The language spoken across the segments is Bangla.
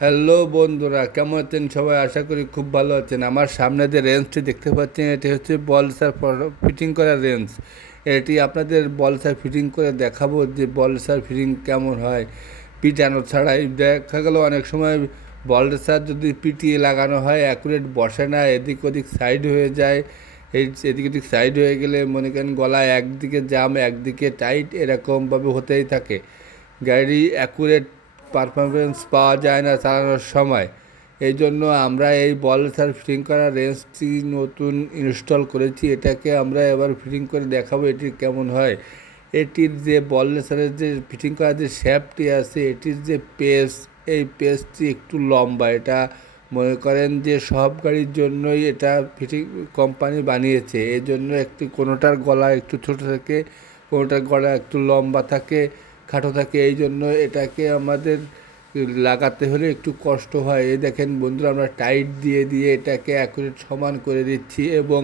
হ্যালো বন্ধুরা, কেমন আছেন সবাই? আশা করি খুব ভালো আছেন। আমার সামনে যে রেঞ্জটি দেখতে পাচ্ছেন, এটি হচ্ছে বলসার ফিটিং করা রেঞ্জ। এটি আপনাদের বলসার ফিটিং করে দেখাবো যে বলসার ফিটিং কেমন হয় পিটানো ছাড়াই। দেখা গেল অনেক সময় বলসার যদি পিটিয়ে লাগানো হয় অ্যাকুরেট বসে না, এদিক ওদিক সাইড হয়ে যায়। এদিক ওদিক সাইড হয়ে গেলে মনে করেন গলায় একদিকে জাম একদিকে টাইট, এরকমভাবে হতেই থাকে। গাড়ি অ্যাকুরেট পারফরমেন্স পাওয়া যায় না চালানোর সময়। এই জন্য আমরা এই বলসার ফিটিং করা রেঞ্জটি নতুন ইনস্টল করেছি। এটাকে আমরা এবার ফিটিং করে দেখাবো এটি কেমন হয়। এটির যে বলসারের যে ফিটিং করা যে শ্যাফটটি আছে, এটির যে পেস, এই পেসটি একটু লম্বা। এটা মনে করেন যে সব গাড়ির জন্যই এটা ফিটিং কোম্পানি বানিয়েছে। এই জন্য কোনোটার গলা একটু ছোট থাকে, কোনোটার গলা একটু লম্বা থাকে, খাটো থাকে। এই জন্য এটাকে আমাদের লাগাতে হলে একটু কষ্ট হয়। এই দেখেন বন্ধুরা, আমরা টাইট দিয়ে দিয়ে এটাকে অ্যাকুরেট সমান করে দিচ্ছি। এবং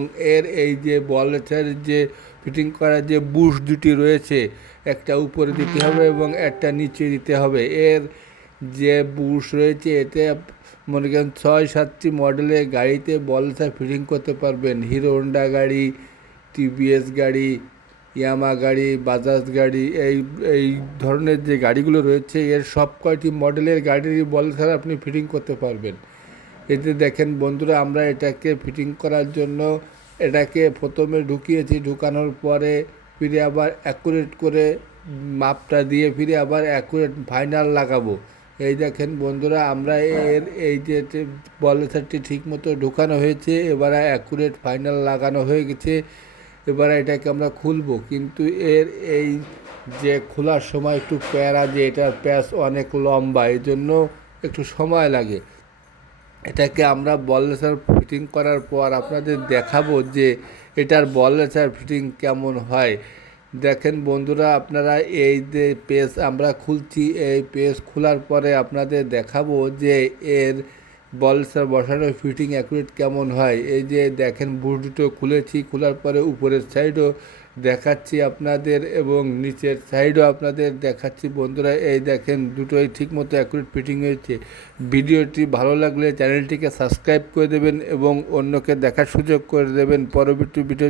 এই যে বলসার যে ফিটিং করা যে বুশ দুটি রয়েছে, একটা উপরে দিতে হবে এবং একটা নিচে দিতে হবে। এর যে বুশ রয়েছে, এতে মনে করেন 6-7টি মডেলের গাড়িতে বলসার ফিটিং করতে পারবেন। হিরো হন্ডা গাড়ি, টিভিএস গাড়ি, ইয়ামা গাড়ি, বাজাজ গাড়ি, এই ধরনের যে গাড়িগুলো রয়েছে, এর সব কয়টি মডেলের গাড়ির বলসার আপনি ফিটিং করতে পারবেন। এতে দেখেন বন্ধুরা, আমরা এটাকে ফিটিং করার জন্য এটাকে প্রথমে ঢুকিয়েছি, ঢুকানোর পরে ফিরে আবার অ্যাকুরেট করে মাপটা দিয়ে ফিরে আবার অ্যাকুরেট ফাইনাল লাগাবো। এই দেখেন বন্ধুরা, আমরা এই যে বলসারটি ঠিক মতো ঢুকানো হয়েছে, এবার অ্যাকুরেট ফাইনাল লাগানো হয়ে গেছে। এবার এটাকে আমরা খুলবো, কিন্তু এই যে খোলার সময় একটু প্যারা, যে এটার প্যাচ অনেক লম্বা, এই জন্য একটু সময় লাগে। এটাকে আমরা বলসার ফিটিং করার পর আপনাদের দেখাবো যে এটার বলসার ফিটিং কেমন হয়। দেখেন বন্ধুরা, আপনারা এই যে পেজ আমরা খুলছি, এই পেজ খোলার পরে আপনাদের দেখাবো যে এর বলসার বসানো ফিটিং অ্যাকুরেট কেমন হয়। এই যে দেখেন বুট দুটো খুলেছি, খোলার পরে উপরের সাইডও দেখাচ্ছি আপনাদের এবং নিচের সাইডও আপনাদের দেখাচ্ছি। বন্ধুরা এই দেখেন দুটোই ঠিকমতো অ্যাকুরেট ফিটিং হয়েছে। ভিডিওটি ভালো লাগলে চ্যানেলটিকে সাবস্ক্রাইব করে দেবেন এবং অন্যকে দেখার সুযোগ করে দেবেন। পরবর্তী ভিডিও